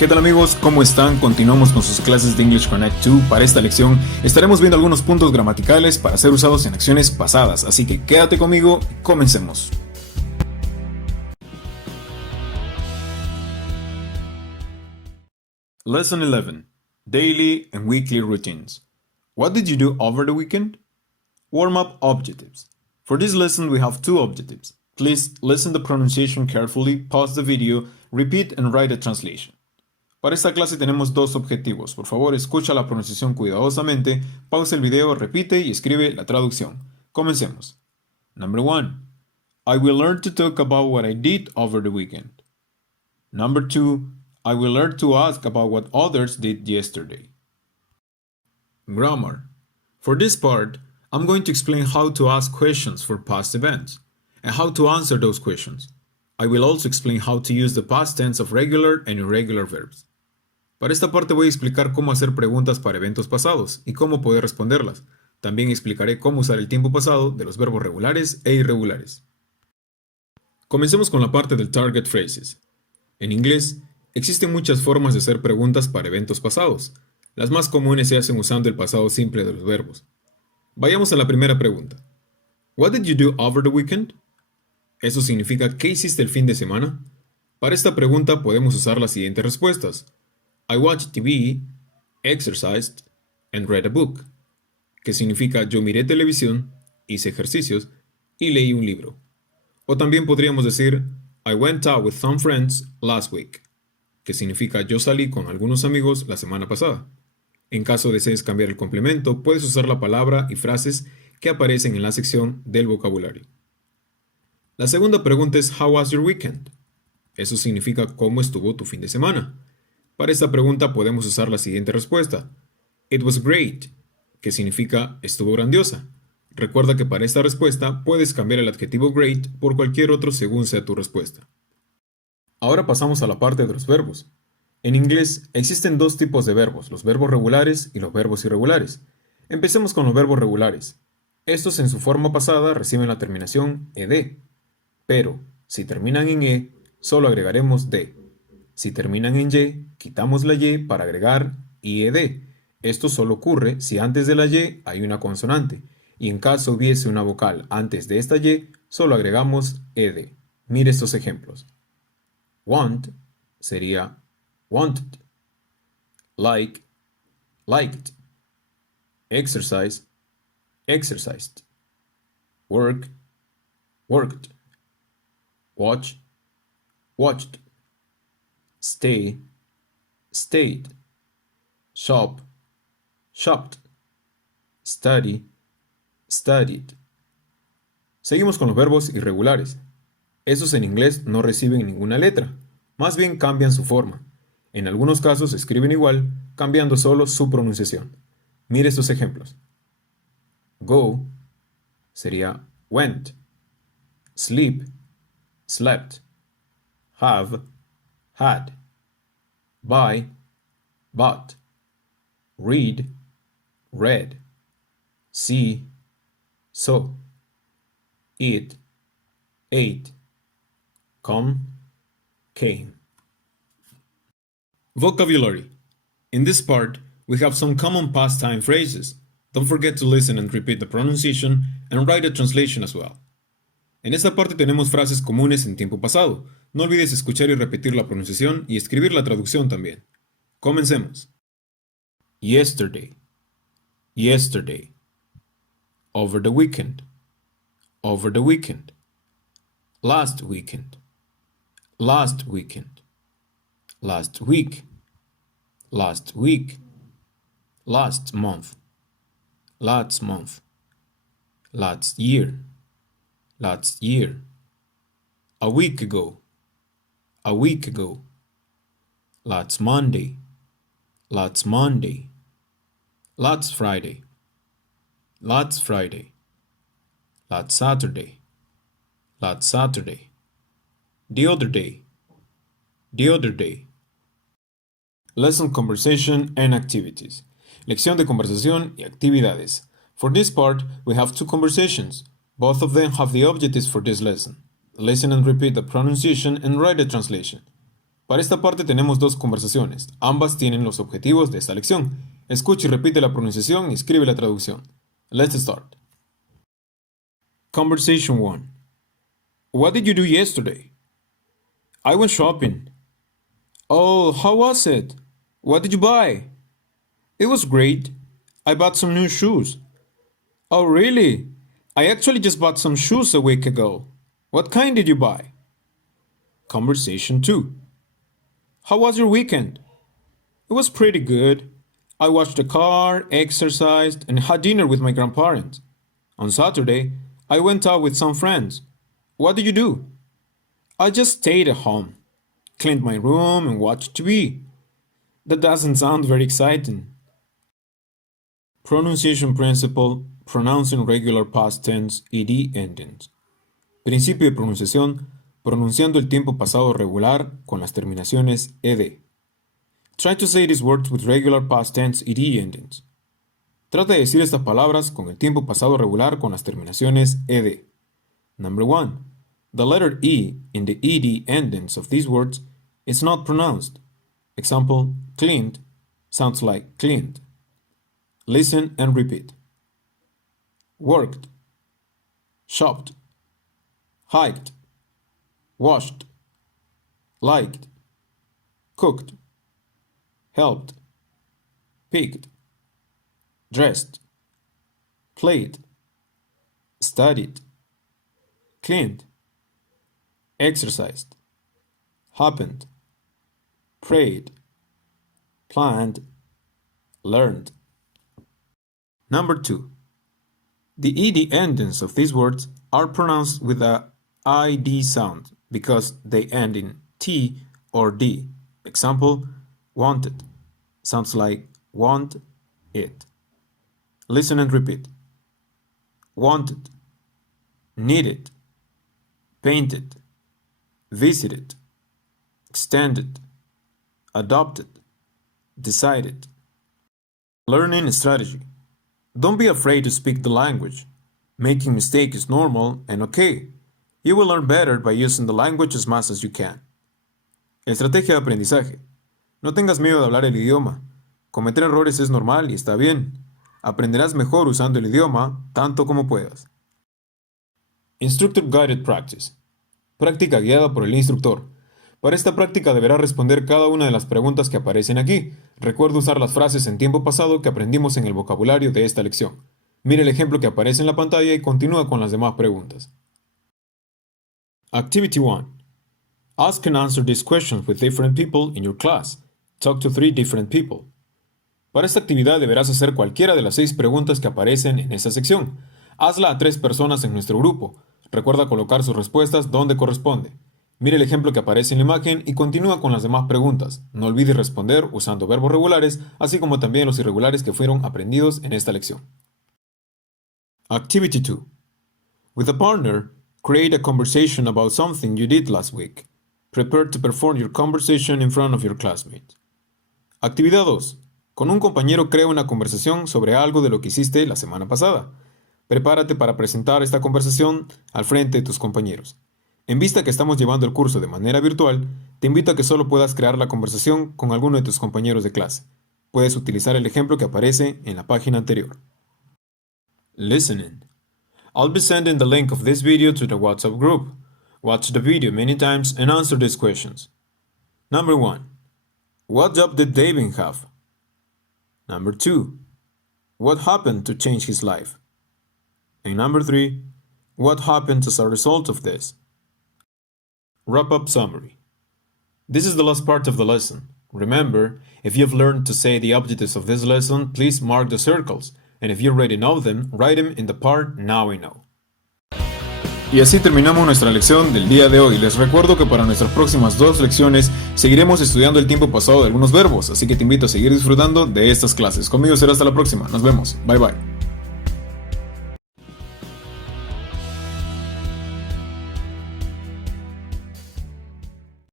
¿Qué tal amigos? ¿Cómo están? Continuamos con sus clases de English Connect 2. Para esta lección estaremos viendo algunos puntos gramaticales para ser usados en acciones pasadas, así que quédate conmigo y comencemos. Lesson 11. Daily and Weekly Routines. What did you do over the weekend? Warm-up objectives. For this lesson we have two objectives. Please listen the pronunciation carefully, pause the video, repeat and write a translation. Para esta clase tenemos dos objetivos. Por favor, escucha la pronunciación cuidadosamente, pausa el video, repite y escribe la traducción. Comencemos. Number 1. I will learn to talk about what I did over the weekend. Number 2. I will learn to ask about what others did yesterday. Grammar. For this part, I'm going to explain how to ask questions for past events and how to answer those questions. I will also explain how to use the past tense of regular and irregular verbs. Para esta parte voy a explicar cómo hacer preguntas para eventos pasados y cómo poder responderlas. También explicaré cómo usar el tiempo pasado de los verbos regulares e irregulares. Comencemos con la parte del target phrases. En inglés, existen muchas formas de hacer preguntas para eventos pasados. Las más comunes se hacen usando el pasado simple de los verbos. Vayamos a la primera pregunta. What did you do over the weekend? Eso significa ¿qué hiciste el fin de semana? Para esta pregunta podemos usar las siguientes respuestas. I watched TV, exercised, and read a book, que significa yo miré televisión, hice ejercicios y leí un libro. O también podríamos decir I went out with some friends last week, que significa yo salí con algunos amigos la semana pasada. En caso desees cambiar el complemento, puedes usar la palabra y frases que aparecen en la sección del vocabulario. La segunda pregunta es How was your weekend? Eso significa ¿cómo estuvo tu fin de semana? Para esta pregunta podemos usar la siguiente respuesta. It was great, que significa estuvo grandiosa. Recuerda que para esta respuesta puedes cambiar el adjetivo great por cualquier otro según sea tu respuesta. Ahora pasamos a la parte de los verbos. En inglés existen dos tipos de verbos, los verbos regulares y los verbos irregulares. Empecemos con los verbos regulares. Estos en su forma pasada reciben la terminación ed, pero si terminan en e, solo agregaremos de. Si terminan en y, quitamos la y para agregar ied. Esto solo ocurre si antes de la y hay una consonante, y en caso hubiese una vocal antes de esta y, solo agregamos ed. Mire estos ejemplos. Want sería wanted, like, liked, exercise, exercised, work, worked, watch, watched, stay, stayed, shop, shopped, study, studied. Seguimos con los verbos irregulares. Esos en inglés no reciben ninguna letra, más bien cambian su forma. En algunos casos se escriben igual, cambiando solo su pronunciación. Mire estos ejemplos. Go sería went, sleep, slept, have, had, buy, bought, read, read, see, saw, eat, ate, come, came. Vocabulary. In this part, we have some common past time phrases. Don't forget to listen and repeat the pronunciation and write a translation as well. En esta parte tenemos frases comunes en tiempo pasado. No olvides escuchar y repetir la pronunciación y escribir la traducción también. Comencemos. Yesterday, yesterday. Over the weekend, over the weekend. Last weekend, last weekend. Last week, last week. Last month, last month. Last year, last year. A week ago, a week ago. Last Monday, last Monday. Last Friday, last Friday. Last Saturday, last Saturday. The other day, the other day. Lesson conversation and activities. Lección de conversación y actividades. For this part, we have two conversations. Both of them have the objectives for this lesson. Listen and repeat the pronunciation and write the translation. Para esta parte tenemos dos conversaciones. Ambas tienen los objetivos de esta lección. Escucha y repite la pronunciación y escribe la traducción. Let's start. Conversation 1. What did you do yesterday? I went shopping. Oh, how was it? What did you buy? It was great. I bought some new shoes. Oh, really? I actually just bought some shoes a week ago. What kind did you buy? Conversation 2. How was your weekend? It was pretty good. I watched the car, exercised, and had dinner with my grandparents. On Saturday, I went out with some friends. What did you do? I just stayed at home, cleaned my room, and watched TV. That doesn't sound very exciting. Pronunciation principle, pronouncing regular past tense, ed endings. Principio de pronunciación, pronunciando el tiempo pasado regular con las terminaciones ed. Try to say these words with regular past tense ed endings. Trata de decir estas palabras con el tiempo pasado regular con las terminaciones ed. Number 1. The letter E in the ed endings of these words is not pronounced. Example, cleaned sounds like cleaned. Listen and repeat. Worked, shopped, hiked, washed, liked, cooked, helped, picked, dressed, played, studied, cleaned, exercised, happened, prayed, planned, learned. Number 2. The ed endings of these words are pronounced with a id sound because they end in t or d. Example, wanted sounds like want it. Listen and repeat. Wanted, needed, painted, visited, extended, adopted, decided. Learning strategy. Don't be afraid to speak the language. Making mistakes is normal and okay. You will learn better by using the language as much as you can. Estrategia de aprendizaje. No tengas miedo de hablar el idioma. Cometer errores es normal y está bien. Aprenderás mejor usando el idioma tanto como puedas. Instructor Guided Practice. Práctica guiada por el instructor. Para esta práctica deberás responder cada una de las preguntas que aparecen aquí. Recuerda usar las frases en tiempo pasado que aprendimos en el vocabulario de esta lección. Mira el ejemplo que aparece en la pantalla y continúa con las demás preguntas. Activity 1. Ask and answer these questions with different people in your class. Talk to 3 different people. Para esta actividad deberás hacer cualquiera de las 6 preguntas que aparecen en esta sección. Hazla a 3 personas en nuestro grupo. Recuerda colocar sus respuestas donde corresponde. Mira el ejemplo que aparece en la imagen y continúa con las demás preguntas. No olvides responder usando verbos regulares, así como también los irregulares que fueron aprendidos en esta lección. Activity 2. With a partner, create a conversation about something you did last week. Prepare to perform your conversation in front of your classmates. Actividad 2. Con un compañero crea una conversación sobre algo de lo que hiciste la semana pasada. Prepárate para presentar esta conversación al frente de tus compañeros. En vista que estamos llevando el curso de manera virtual, te invito a que solo puedas crear la conversación con alguno de tus compañeros de clase. Puedes utilizar el ejemplo que aparece en la página anterior. Listening. I'll be sending the link of this video to the WhatsApp group. Watch the video many times and answer these questions. Number 1. What job did David have? Number 2. What happened to change his life? And number 3. What happened as a result of this? Wrap-up summary. This is the last part of the lesson. Remember, if you've learned to say the objectives of this lesson, please mark the circles. And if you already know them, write them in the part Now I Know. Y así terminamos nuestra lección del día de hoy. Les recuerdo que para nuestras próximas 2 lecciones seguiremos estudiando el tiempo pasado de algunos verbos, así que te invito a seguir disfrutando de estas clases. Conmigo será hasta la próxima. Nos vemos. Bye bye.